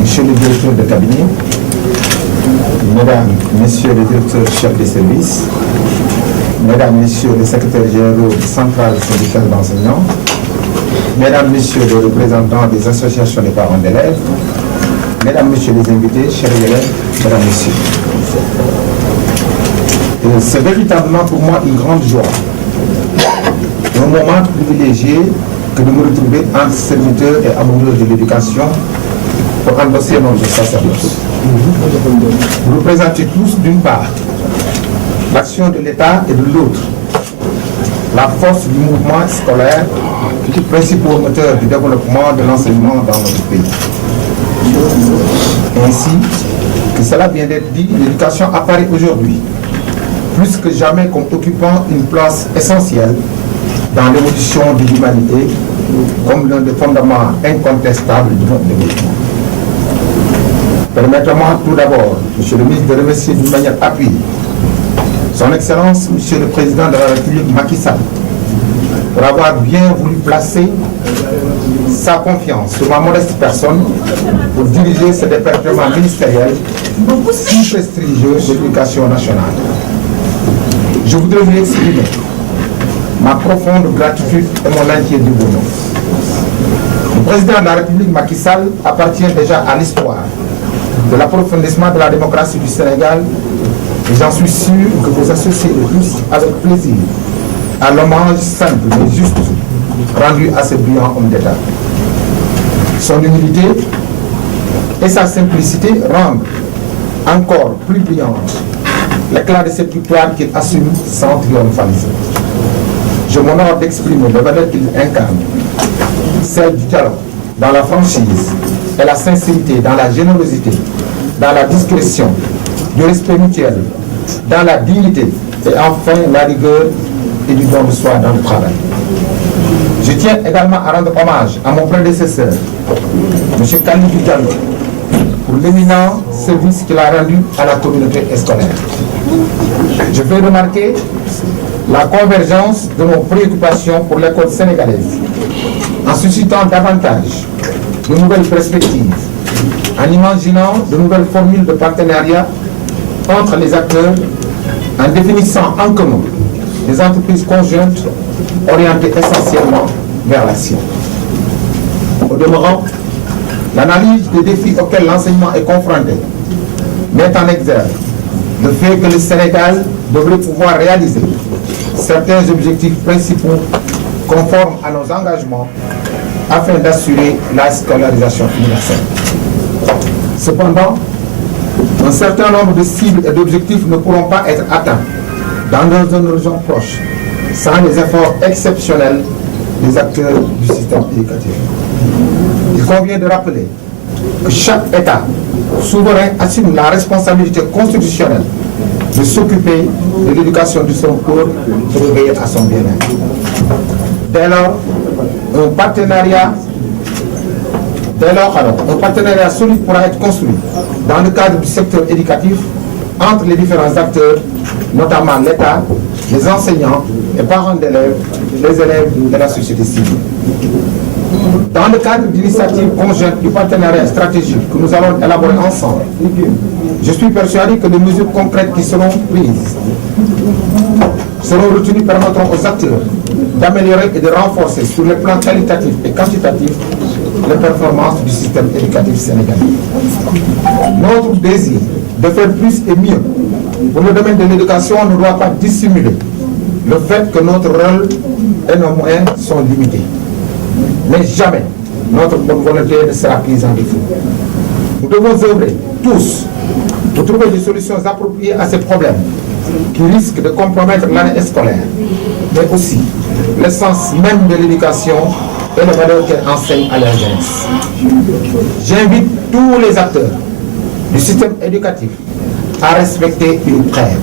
Monsieur le directeur de cabinet, mesdames, messieurs les directeurs chefs des services, mesdames, messieurs les secrétaires généraux centrales syndicales d'enseignants, mesdames, messieurs les représentants des associations des parents d'élèves, mesdames, messieurs les invités, chers élèves, mesdames, messieurs. C'est véritablement pour moi une grande joie, un moment privilégié que de me retrouver entre serviteurs et amoureux de l'éducation pour endosser notre sacerdoce. Vous représentez tous d'une part l'action de l'État et de l'autre la force du mouvement scolaire, principal moteur du développement de l'enseignement dans notre pays. Ainsi que cela vient d'être dit, l'éducation apparaît aujourd'hui plus que jamais comme occupant une place essentielle dans l'évolution de l'humanité comme l'un des fondements incontestables de notre développement. Permettez-moi tout d'abord, Monsieur le ministre, de remercier d'une manière appuyée Son Excellence, Monsieur le Président de la République Macky Sall, pour avoir bien voulu placer sa confiance sur ma modeste personne pour diriger ce département ministériel si prestigieux de l'éducation nationale. Je voudrais lui exprimer ma profonde gratitude et mon entier dévouement. Le président de la République Macky Sall appartient déjà à l'histoire de l'approfondissement de la démocratie du Sénégal et j'en suis sûr que vous associez tous avec plaisir à l'hommage simple mais juste rendu à ce brillant homme d'État. Son humilité et sa simplicité rendent encore plus brillante l'éclat de cette victoire qu'il assume sans triomphalisme. Je m'honore d'exprimer les valeurs qu'il incarne, celle du dialogue, dans la franchise et la sincérité, dans la générosité, dans la discrétion, du respect mutuel, dans la dignité et enfin la rigueur et du don de soi dans le travail. Je tiens également à rendre hommage à mon prédécesseur, M. Kalidou Diallo, pour l'éminent service qu'il a rendu à la communauté scolaire. Je fais remarquer la convergence de nos préoccupations pour l'école sénégalaise, en suscitant davantage de nouvelles perspectives, en imaginant de nouvelles formules de partenariat entre les acteurs, en définissant en commun des entreprises conjointes orientées essentiellement vers l'action. Au demeurant, l'analyse des défis auxquels l'enseignement est confronté met en exergue le fait que le Sénégal devrait pouvoir réaliser certains objectifs principaux conformes à nos engagements afin d'assurer la scolarisation universelle. Cependant, un certain nombre de cibles et d'objectifs ne pourront pas être atteints dans un horizon proche sans les efforts exceptionnels des acteurs du système éducatif. Il convient de rappeler que chaque État souverain assume la responsabilité constitutionnelle de s'occuper de l'éducation de son peuple pour veiller à son bien-être. Dès lors, un partenariat solide pourra être construit dans le cadre du secteur éducatif entre les différents acteurs, notamment l'État, les enseignants, les parents d'élèves, les élèves de la société civile. Dans le cadre d'initiatives conjointes du partenariat stratégique que nous allons élaborer ensemble, je suis persuadé que les mesures concrètes qui seront prises seront retenues permettront aux acteurs d'améliorer et de renforcer sur le plan qualitatif et quantitatif les performances du système éducatif sénégalais. Notre désir de faire plus et mieux pour le domaine de l'éducation ne doit pas dissimuler le fait que notre rôle et nos moyens sont limités. Mais jamais notre bonne volonté ne sera prise en défaut. Nous devons œuvrer tous pour trouver des solutions appropriées à ces problèmes qui risquent de compromettre l'année scolaire, mais aussi l'essence même de l'éducation et les valeurs qu'elle enseigne à la jeunesse. J'invite tous les acteurs du système éducatif à respecter une trêve.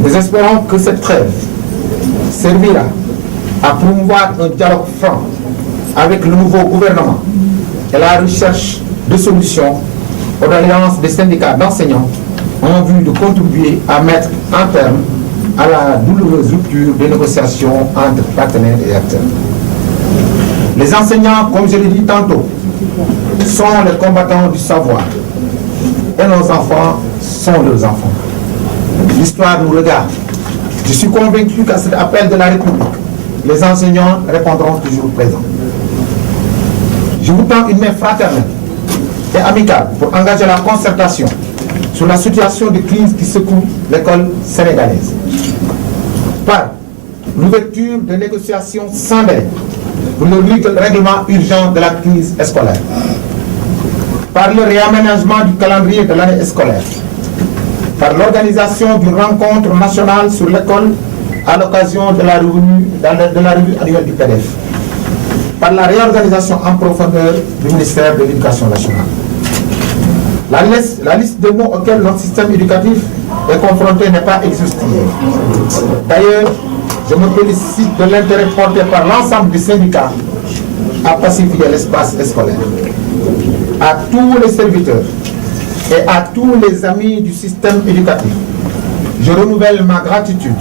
Nous espérons que cette trêve servira à promouvoir un dialogue franc avec le nouveau gouvernement et la recherche de solutions aux alliances des syndicats d'enseignants en vue de contribuer à mettre un terme à la douloureuse rupture des négociations entre partenaires et acteurs. Les enseignants, comme je l'ai dit tantôt, sont les combattants du savoir. Et nos enfants sont leurs enfants. L'histoire nous regarde. Je suis convaincu qu'à cet appel de la République, les enseignants répondront toujours présents. Je vous tends une main fraternelle et amicale pour engager la concertation sur la situation de crise qui secoue l'école sénégalaise. Par l'ouverture de négociations sans délai pour le règlement urgent de la crise scolaire. Par le réaménagement du calendrier de l'année scolaire. Par l'organisation d'une rencontre nationale sur l'école à l'occasion de la revue annuelle du PDF. Par la réorganisation en profondeur du ministère de l'Éducation nationale. La liste de mots auxquels notre système éducatif est confronté n'est pas exhaustive. D'ailleurs, je me félicite de l'intérêt porté par l'ensemble du syndicat à pacifier l'espace scolaire. À tous les serviteurs et à tous les amis du système éducatif, je renouvelle ma gratitude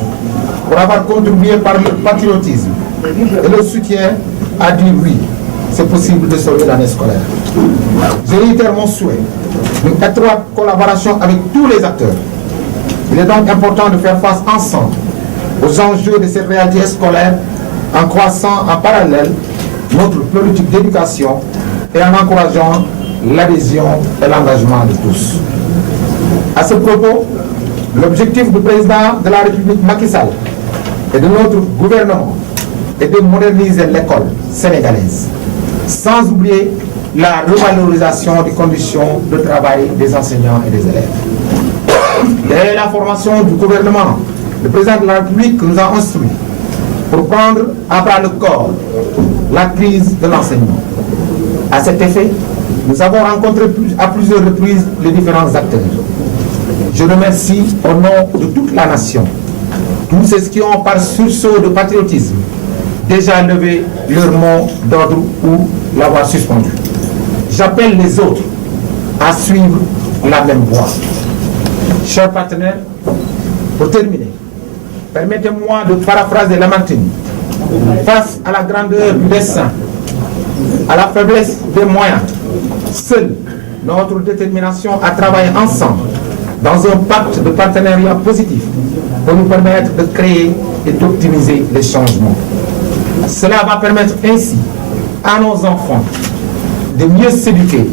pour avoir contribué par le patriotisme et le soutien à dire oui, c'est possible de sauver l'année scolaire. Je réitère mon souhait d'une étroite collaboration avec tous les acteurs. Il est donc important de faire face ensemble aux enjeux de cette réalité scolaire en croissant en parallèle notre politique d'éducation et en encourageant l'adhésion et l'engagement de tous. À ce propos, l'objectif du président de la République Macky Sall et de notre gouvernement est de moderniser l'école sénégalaise, sans oublier la revalorisation des conditions de travail des enseignants et des élèves. Dès la formation du gouvernement, le président de la République nous a instruits pour prendre à bras le corps la crise de l'enseignement. À cet effet, nous avons rencontré à plusieurs reprises les différents acteurs. Je remercie au nom de toute la nation tous ceux qui ont, par sursaut de patriotisme, déjà levé leur mot d'ordre ou l'avoir suspendu. J'appelle les autres à suivre la même voie. Chers partenaires, pour terminer, permettez-moi de paraphraser Lamartine. Face à la grandeur du dessein, à la faiblesse des moyens, seule notre détermination à travailler ensemble dans un pacte de partenariat positif peut nous permettre de créer et d'optimiser les changements. Cela va permettre ainsi à nos enfants de mieux s'éduquer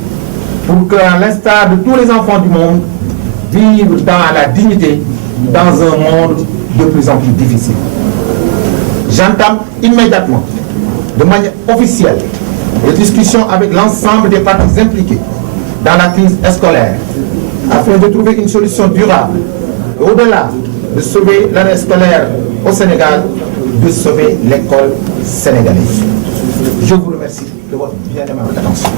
pour qu'à l'instar de tous les enfants du monde, vivent dans la dignité dans un monde de plus en plus difficile. J'entame immédiatement, de manière officielle, les discussions avec l'ensemble des parties impliquées dans la crise scolaire afin de trouver une solution durable et au-delà de sauver l'année scolaire au Sénégal, de sauver l'école sénégalaise. Je vous remercie de votre bien aimable attention.